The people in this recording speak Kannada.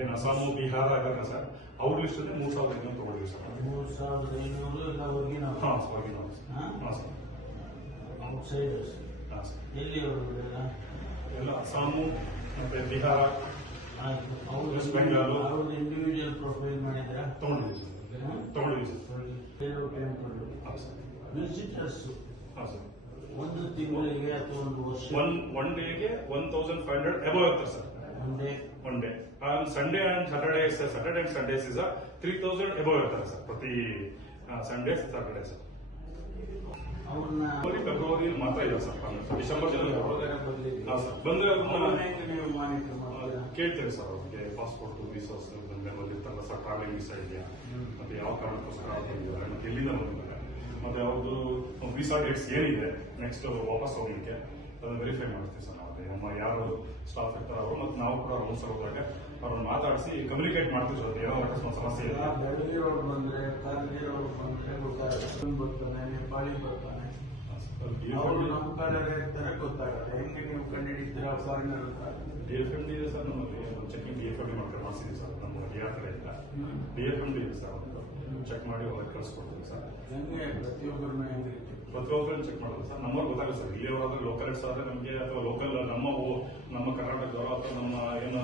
ಏನು ಅಸ್ಸಾಮು ಬಿಹಾರ ಆಗಲ್ಲ ಸರ್, ಅವ್ರ ಲಿಸ್ಟ್ ಅಲ್ಲಿ 3,500 ತಗೊಂಡಿವಿ ಸರ್. 3,500 ಎಲ್ಲ ಹೊರಗಿನ ಹೊರಗಿನ ಸರ್. ಔಟ್ಸೈಡರ್ಸ್. ಎಲ್ಲಿ ಅವರು ಎಲ್ಲ ಅಸ್ಸಾಮು ಮತ್ತೆ ಬಿಹಾರ, ವೆಸ್ಟ್ ಬೆಂಗಾಲ್. ಅವ್ರದ್ದು ಇಂಡಿವಿಜುವಲ್ ಪ್ರೊಫೈಲ್ ಮಾಡಿದ್ರ ತಗೊಂಡಿದ್ದೀವಿ ಸರ್. ವಿಸಿಟರ್ಸ್ ಸರ್ ಒಂದು ತಿಂಗಳಿಗೆ ಅಥವಾ ಒಂದು ವರ್ಷ ಒನ್ ಡೇಗೆ 1,500 ಅಬೌವ್ ಇರ್ತಾರೆ sir. One day Sunday and Saturday and Sundays is 3,000 above ಇರ್ತಾರೆ ಸರ್ ಪ್ರತಿ ಸಂಡೇ ಸ್ಯಾಟರ್ಡೇ ಸರ್. ಅವ್ರನ್ನ ಫೆಬ್ರವರಿ ಮಾತ್ರ ಇದೆ ಸರ್. ಡಿಸೆಂಬರ್ ಬಂದ್ರೆ ಕೇಳ್ತೇವೆ ಸರ್. ಅವ್ರಿಗೆ ಪಾಸ್ಪೋರ್ಟ್ ವೀಸಾಸ್ ಬಂದಿರ್ತಾರಲ್ಲ ಸರ್, ಟ್ರಾವೆಲಿಂಗ್ ವೀಸಾ ಇದೆಯಾ, ಮತ್ತೆ ಯಾವ ಕಾರಣಕ್ಕೋಸ್ಕರ ಬಂದಿದ್ದಾರೆ, ಮತ್ತೆ ಎಲ್ಲಿಂದ ಬಂದಿದ್ದಾರೆ, ಮತ್ತೆ ಅವ್ರದ್ದು ವೀಸಾ ಡೇಟ್ಸ್ ಏನಿದೆ ನೆಕ್ಸ್ಟ್ ವಾಪಸ್ ಹೋಗ್ಲಿಕ್ಕೆ ಅದನ್ನ ವೆರಿಫೈ ಮಾಡ್ತೀವಿ ಸರ್. ಮತ್ತೆ ನಮ್ಮ ಯಾರು ಸ್ಟಾಫ್ ಇರ್ತಾರೆ ಅವರು ಮತ್ತೆ ನಾವು ಕೂಡ ಒಂದ್ಸಲ ಹೋದಾಗ ಅವ್ರನ್ನ ಮಾತಾಡಿಸಿ ಕಮ್ಯುನಿಕೇಟ್ ಮಾಡ್ತೀವಿ ಸರ್. ಏನೋ ಅಕಸ್ಮಾತ್ ಸಮಸ್ಯೆ ಇದೆ, ಬೆಳಗಿರೋರು ಬಂದ್ರೆ ಕಾರ್ಗಿರೋರು ಬಂದ್ರೆ ಬರ್ತಾನೆ, ನೇಪಾಳಿ ಬರ್ತಾನೆ, ಅವರು ನಮ್ಮ ಕಡೆ ಇರ್ತಾರೆ, ಗೊತ್ತಾಗುತ್ತೆ. ಹೆಂಗೆ ನೀವು ಕಂಡುಹಿಡಿತೀರಾ ಫಾರಿನರ್ ಅಂತ? DFMD ಇದೆ ಸರ್, ನಮ್ಮಲ್ಲಿ ಚೆಕಿಂಗ್ DFMD ಮಾಡ್ಸಿದೀವಿ ಸರ್. ನಮ್ಮ DR ಕಡೆಯಿಂದ DFMD ಇದೆ ಸರ್, ಚೆಕ್ ಮಾಡಿ ಅವ್ರಿಗೆ ಕಳಿಸ್ಕೊಡ್ತೀವಿ ಸರ್. ಹೆಂಗೆ ಪ್ರತಿಯೊಬ್ಬರನ್ನ ಹೆಂಗೆ ಪ್ರತಿಯೊಬ್ಬರನ್ನ ಚೆಕ್ ಮಾಡೋದು ಸರ್. ನಮ್ಮವ್ರು ಗೊತ್ತಾಗುತ್ತೆ ಸರ್. ಇಲ್ಲಿಯವರಾದ್ರೆ ಲೋಕಲಿಸ್ಟ್ ಆದ್ರೆ ನಮಗೆ, ಅಥವಾ ಲೋಕಲ್ ನಮ್ಮ ಕರ್ನಾಟಕದವರು ಅಥವಾ ನಮ್ಮ ಏನು